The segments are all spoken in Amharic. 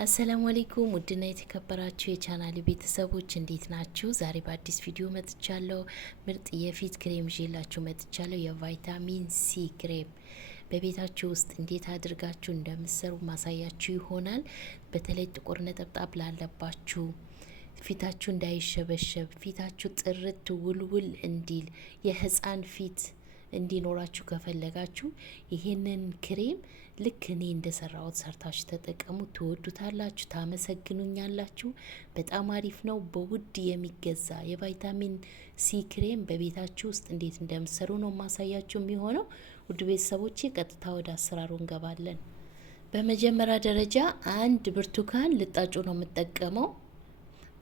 አሰላሙ አለይኩም ውድና የተከበራችሁ የቻናል ቤተሰቦች እንዴት ናችሁ? ዛሬ በአዲስ ቪዲዮ መጥቻለሁ። ምርጥ የፊት ክሬም ይዤላችሁ መጥቻለሁ። የቫይታሚን ሲ ክሬም በቤታችሁ ውስጥ እንዴት አድርጋችሁ እንደምትሰሩ ማሳያችሁ ይሆናል። በተለይ ጥቁር ነጠብጣብ ላለባችሁ፣ ፊታችሁ እንዳይሸበሸብ፣ ፊታችሁ ጥርት ውልውል እንዲል፣ የህፃን ፊት እንዲኖራችሁ ከፈለጋችሁ ይሄንን ክሬም ልክ እኔ እንደሰራሁት ሰርታችሁ ተጠቀሙ። ትወዱታላችሁ፣ ታመሰግኑኛላችሁ። በጣም አሪፍ ነው። በውድ የሚገዛ የቫይታሚን ሲ ክሬም በቤታችሁ ውስጥ እንዴት እንደምትሰሩ ነው ማሳያችሁ የሚሆነው። ውድ ቤተሰቦቼ ቀጥታ ወደ አሰራሩ እንገባለን። በመጀመሪያ ደረጃ አንድ ብርቱካን ልጣጩ ነው የምጠቀመው።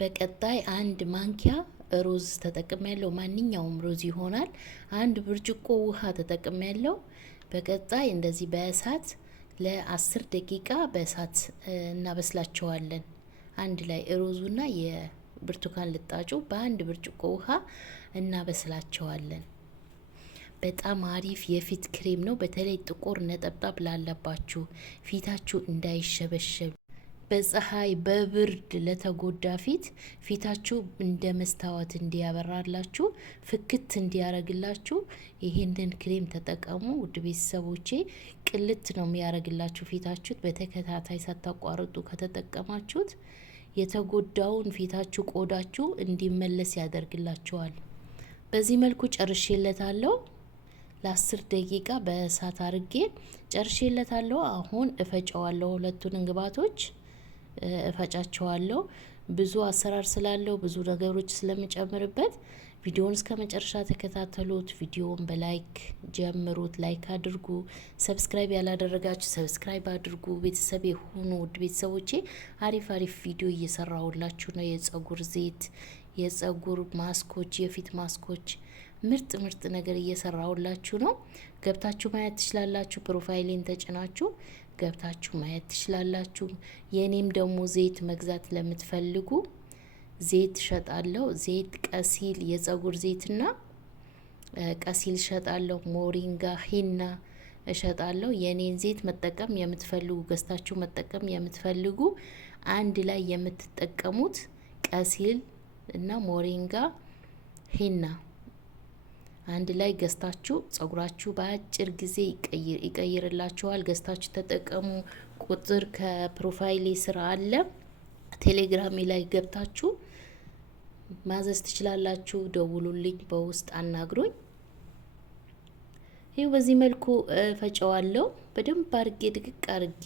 በቀጣይ አንድ ማንኪያ ሩዝ ተጠቅም ያለው፣ ማንኛውም ሩዝ ይሆናል። አንድ ብርጭቆ ውሃ ተጠቅም ያለው። በቀጣይ እንደዚህ በእሳት ለ10 ደቂቃ በእሳት እናበስላቸዋለን። አንድ ላይ ሩዙና የብርቱካን ልጣጩ በአንድ ብርጭቆ ውሃ እናበስላቸዋለን። በጣም አሪፍ የፊት ክሬም ነው። በተለይ ጥቁር ነጠብጣብ ላለባችሁ፣ ፊታችሁ እንዳይሸበሸብ፣ በፀሐይ በብርድ ለተጎዳ ፊት ፊታችሁ እንደ መስታወት እንዲያበራላችሁ፣ ፍክት እንዲያረግላችሁ ይሄንን ክሬም ተጠቀሙ። ውድ ቤተሰቦቼ ቅልት ነው የሚያረግላችሁ ፊታችሁት። በተከታታይ ሳታቋርጡ ከተጠቀማችሁት የተጎዳውን ፊታችሁ ቆዳችሁ እንዲመለስ ያደርግላችኋል። በዚህ መልኩ ጨርሼለታለሁ። ለ10 ደቂቃ በእሳት አርጌ ጨርሼለታለሁ። አሁን እፈጨዋለሁ። ሁለቱን ግብአቶች እፈጫቸዋለሁ። ብዙ አሰራር ስላለው ብዙ ነገሮች ስለምጨምርበት ቪዲዮውን እስከ መጨረሻ ተከታተሉት። ቪዲዮውን በላይክ ጀምሩት። ላይክ አድርጉ። ሰብስክራይብ ያላደረጋችሁ ሰብስክራይብ አድርጉ። ቤተሰብ የሆኑ ውድ ቤተሰቦቼ አሪፍ ቪዲዮ እየሰራሁላችሁ ነው። የጸጉር ዘይት፣ የጸጉር ማስኮች፣ የፊት ማስኮች ምርጥ ነገር እየሰራሁላችሁ ነው። ገብታችሁ ማየት ትችላላችሁ። ፕሮፋይሌን ተጭናችሁ ገብታችሁ ማየት ትችላላችሁ። የኔም ደግሞ ዘይት መግዛት ለምትፈልጉ ዘይት ሸጣለሁ። ዘይት ቀሲል የጸጉር ዘይትና ቀሲል ሸጣለሁ። ሞሪንጋ ሂና እሸጣለሁ። የኔን ዘይት መጠቀም የምትፈልጉ ገዝታችሁ መጠቀም የምትፈልጉ አንድ ላይ የምትጠቀሙት ቀሲል እና ሞሪንጋ ሂና አንድ ላይ ገዝታችሁ ጸጉራችሁ በአጭር ጊዜ ይቀይርላችኋል። ገዝታችሁ ተጠቀሙ። ቁጥር ከፕሮፋይሌ ስራ አለ። ቴሌግራሜ ላይ ገብታችሁ ማዘዝ ትችላላችሁ። ደውሉልኝ፣ በውስጥ አናግሩኝ። ይሄው በዚህ መልኩ ፈጨዋለሁ። በደንብ አርጌ ድቅቅ አርጌ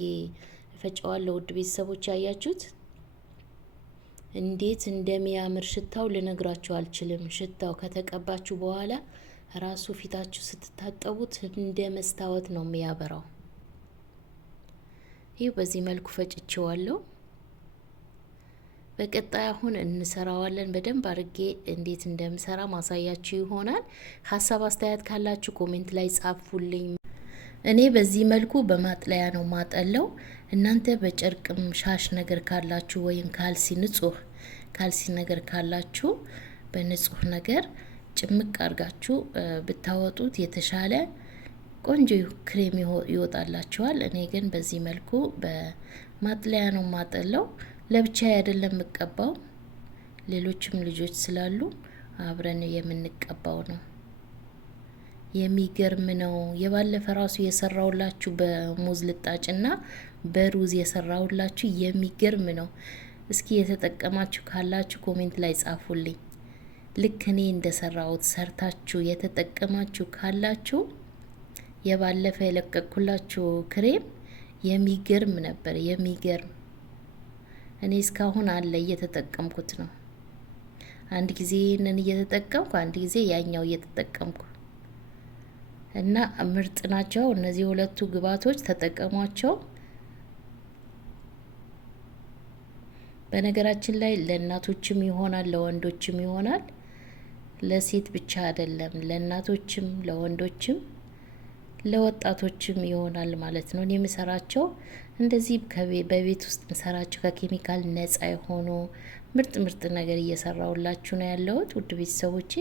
ፈጨዋለሁ። ውድ ቤተሰቦች ያያችሁት እንዴት እንደሚያምር ሽታው ልነግራችሁ አልችልም። ሽታው ከተቀባችሁ በኋላ ራሱ ፊታችሁ ስትታጠቡት እንደ መስታወት ነው የሚያበራው። ይህ በዚህ መልኩ ፈጭቼዋለሁ። በቀጣይ አሁን እንሰራዋለን። በደንብ አርጌ እንዴት እንደምሰራ ማሳያችሁ ይሆናል። ሀሳብ አስተያየት ካላችሁ ኮሜንት ላይ ጻፉልኝ። እኔ በዚህ መልኩ በማጥለያ ነው ማጠለው። እናንተ በጨርቅም ሻሽ ነገር ካላችሁ ወይም ካልሲ ንጹህ ካልሲ ነገር ካላችሁ በንጹህ ነገር ጭምቅ አርጋችሁ ብታወጡት የተሻለ ቆንጆ ክሬም ይወጣላችኋል። እኔ ግን በዚህ መልኩ በማጥለያ ነው ማጠለው። ለብቻዬ አይደለም የምቀባው፣ ሌሎችም ልጆች ስላሉ አብረን የምንቀባው ነው። የሚገርም ነው። የባለፈ ራሱ የሰራውላችሁ በሙዝ ልጣጭና በሩዝ የሰራውላችሁ የሚገርም ነው። እስኪ የተጠቀማችሁ ካላችሁ ኮሜንት ላይ ጻፉልኝ። ልክ እኔ እንደሰራሁት ሰርታችሁ የተጠቀማችሁ ካላችሁ የባለፈ የለቀኩላችሁ ክሬም የሚገርም ነበር። የሚገርም እኔ እስካሁን አለ እየተጠቀምኩት ነው። አንድ ጊዜ ይሄንን እየተጠቀምኩ አንድ ጊዜ ያኛው እየተጠቀምኩ እና ምርጥ ናቸው። እነዚህ ሁለቱ ግብአቶች ተጠቀሟቸው። በነገራችን ላይ ለእናቶችም ይሆናል ለወንዶችም ይሆናል። ለሴት ብቻ አይደለም፣ ለእናቶችም ለወንዶችም ለወጣቶችም ይሆናል ማለት ነው። እኔ የምሰራቸው እንደዚህ በቤት ውስጥ እንሰራቸው ከኬሚካል ነጻ የሆኑ ምርጥ ምርጥ ነገር እየሰራውላችሁ ነው ያለሁት ውድ ቤተሰቦቼ።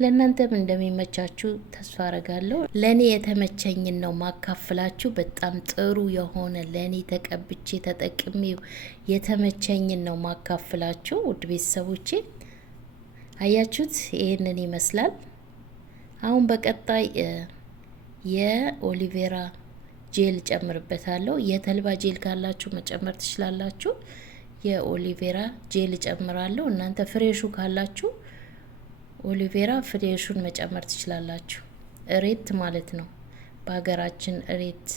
ለእናንተም እንደሚመቻችሁ ተስፋ አረጋለሁ። ለእኔ የተመቸኝን ነው ማካፍላችሁ። በጣም ጥሩ የሆነ ለእኔ ተቀብቼ ተጠቅሜው የተመቸኝን ነው ማካፍላችሁ ውድ ቤተሰቦቼ። አያችሁት? ይህንን ይመስላል። አሁን በቀጣይ የኦሊቬራ ጄል ጨምርበታለሁ። የተልባ ጄል ካላችሁ መጨመር ትችላላችሁ። የኦሊቬራ ጄል ጨምራለሁ። እናንተ ፍሬሹ ካላችሁ ኦሊቬራ ፍሬሹን መጨመር ትችላላችሁ። እሬት ማለት ነው በሀገራችን እሬት።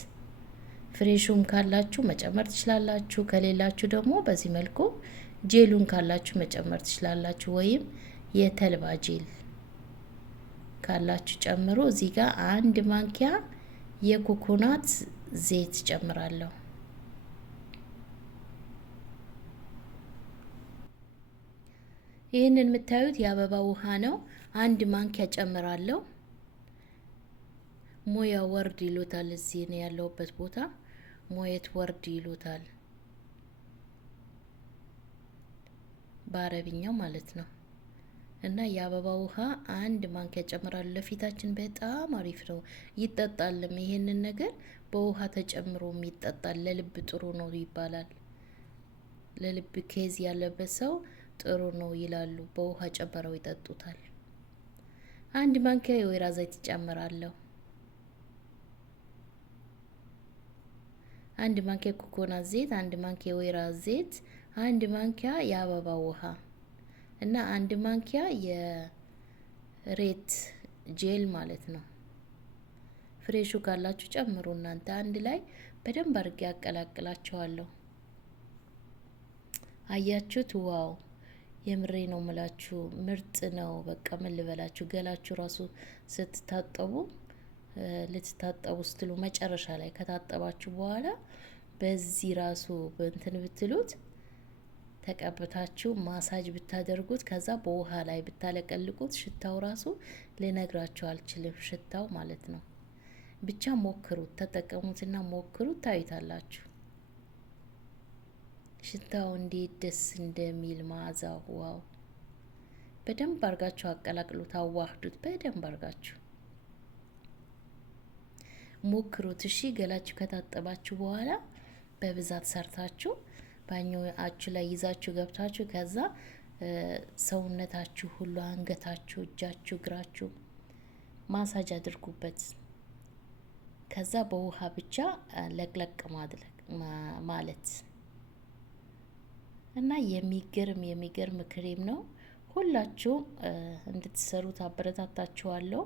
ፍሬሹም ካላችሁ መጨመር ትችላላችሁ። ከሌላችሁ ደግሞ በዚህ መልኩ ጄሉን ካላችሁ መጨመር ትችላላችሁ። ወይም የተልባ ጄል ካላችሁ ጨምሮ። እዚህ ጋር 1 ማንኪያ የኮኮናት ዘይት ጨምራለሁ። ይህንን የምታዩት የአበባ ውሃ ነው። 1 ማንኪያ ጨምራለሁ። ሞያ ወርድ ይሉታል እዚህ ነው ያለውበት ቦታ፣ ሞየት ወርድ ይሉታል በአረብኛው ማለት ነው። እና የአበባ ውሃ 1 ማንኪያ ጨምራለሁ። ለፊታችን በጣም አሪፍ ነው፣ ይጠጣልም። ይሄንን ነገር በውሃ ተጨምሮ ይጠጣል። ለልብ ጥሩ ነው ይባላል። ለልብ ኬዝ ያለበት ሰው ጥሩ ነው ይላሉ። በውሃ ጨምረው ይጠጡታል። 1 ማንኪያ የወይራ ዘይት ጨምራለሁ። 1 ማንኪያ ኮኮናት ዘይት፣ 1 ማንኪያ የወይራ ዘይት፣ 1 ማንኪያ የአበባ ውሃ እና 1 ማንኪያ የሬት ጄል ማለት ነው። ፍሬሹ ካላችሁ ጨምሩ እናንተ። አንድ ላይ በደንብ አድርጌ ያቀላቅላችኋለሁ። አያችሁት? ዋው የምሬ ነው ምላችሁ፣ ምርጥ ነው። በቃ ምን ልበላችሁ፣ ገላችሁ ራሱ ስትታጠቡ ልትታጠቡ ስትሉ መጨረሻ ላይ ከታጠባችሁ በኋላ በዚህ ራሱ በእንትን ብትሉት ተቀብታችሁ ማሳጅ ብታደርጉት ከዛ በውሃ ላይ ብታለቀልቁት ሽታው ራሱ ልነግራችሁ አልችልም። ሽታው ማለት ነው። ብቻ ሞክሩት፣ ተጠቀሙትና ሞክሩት፣ ታዩታላችሁ። ሽታው እንዴት ደስ እንደሚል መዓዛው፣ ዋው! በደንብ አርጋችሁ አቀላቅሉት፣ አዋህዱት። በደንብ አርጋችሁ ሞክሩት። እሺ፣ ገላችሁ ከታጠባችሁ በኋላ በብዛት ሰርታችሁ ባኞአችሁ ላይ ይዛችሁ ገብታችሁ ከዛ ሰውነታችሁ ሁሉ አንገታችሁ፣ እጃችሁ፣ እግራችሁ ማሳጅ አድርጉበት። ከዛ በውሃ ብቻ ለቅለቅ ማለት እና የሚገርም ክሬም ነው። ሁላችሁ እንድትሰሩት አበረታታችኋለሁ።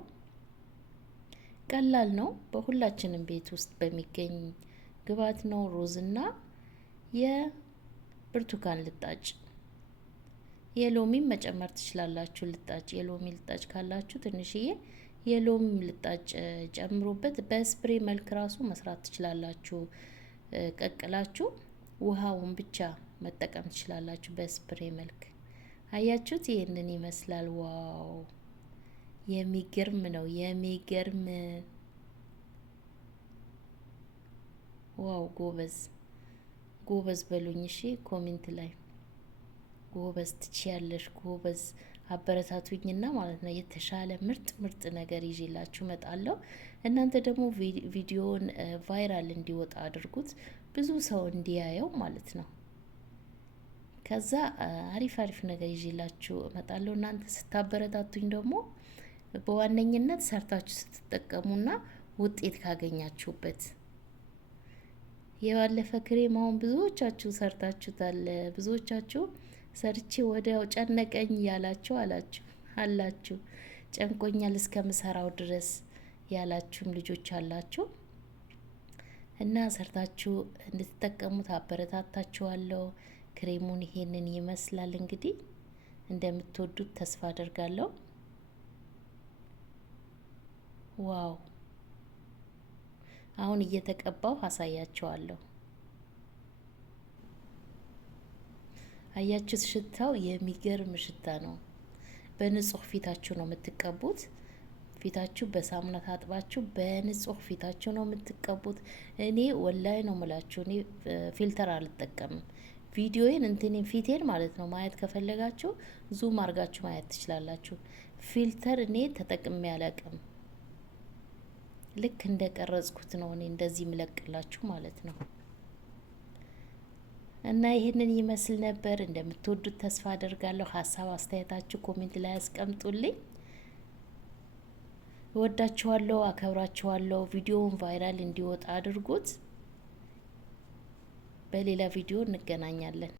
ቀላል ነው። በሁላችንም ቤት ውስጥ በሚገኝ ግብአት ነው። ሮዝና የብርቱካን ልጣጭ፣ የሎሚም መጨመር ትችላላችሁ። ልጣጭ የሎሚ ልጣጭ ካላችሁ ትንሽዬ የሎሚ ልጣጭ ጨምሩበት። በስፕሬ መልክ ራሱ መስራት ትችላላችሁ። ቀቅላችሁ ውሃውን ብቻ መጠቀም ትችላላችሁ በስፕሬ መልክ። አያችሁት? ይሄንን ይመስላል። ዋው የሚገርም ነው። የሚገርም ዋው! ጎበዝ በሉኝ እሺ፣ ኮሜንት ላይ ጎበዝ ትችያለሽ፣ ጎበዝ አበረታቱኝና ማለት ነው። የተሻለ ምርጥ ነገር ይዤላችሁ እመጣለሁ። እናንተ ደግሞ ቪዲዮውን ቫይራል እንዲወጣ አድርጉት፣ ብዙ ሰው እንዲያየው ማለት ነው። ከዛ አሪፍ ነገር ይዤላችሁ እመጣለሁ። እናንተ ስታበረታቱኝ ደግሞ በዋነኝነት ሰርታችሁ ስትጠቀሙና ውጤት ካገኛችሁበት። የባለፈ ክሬም አሁን ብዙዎቻችሁ ሰርታችሁታል። ብዙዎቻችሁ ሰርቼ ወዲያው ጨነቀኝ ያላችሁ አላችሁ። ጨንቆኛል እስከምሰራው ድረስ ያላችሁም ልጆች አላችሁ እና ሰርታችሁ እንድትጠቀሙት አበረታታችኋለሁ። ክሬሙን ይሄንን ይመስላል። እንግዲህ እንደምትወዱት ተስፋ አደርጋለሁ። ዋው! አሁን እየተቀባው አሳያችኋለሁ። አያችሁት? ሽታው የሚገርም ሽታ ነው። በንጹህ ፊታችሁ ነው የምትቀቡት። ፊታችሁ በሳሙና ታጥባችሁ በንጹህ ፊታችሁ ነው የምትቀቡት። እኔ ወላይ ነው ምላችሁ፣ እኔ ፊልተር አልጠቀምም። ቪዲዮዬን ፊቴን ማለት ነው ማየት ከፈለጋችሁ ዙም አርጋችሁ ማየት ትችላላችሁ። ፊልተር እኔ ተጠቅሜ አላቅም። ልክ እንደ ቀረጽኩት ነው እኔ እንደዚህ ምለቅላችሁ ማለት ነው። እና ይህንን ይመስል ነበር። እንደምትወዱት ተስፋ አደርጋለሁ። ሀሳብ አስተያየታችሁ ኮሜንት ላይ አስቀምጡልኝ። እወዳችኋለሁ፣ አከብራችኋለሁ። ቪዲዮውን ቫይራል እንዲወጣ አድርጉት። በሌላ ቪዲዮ እንገናኛለን።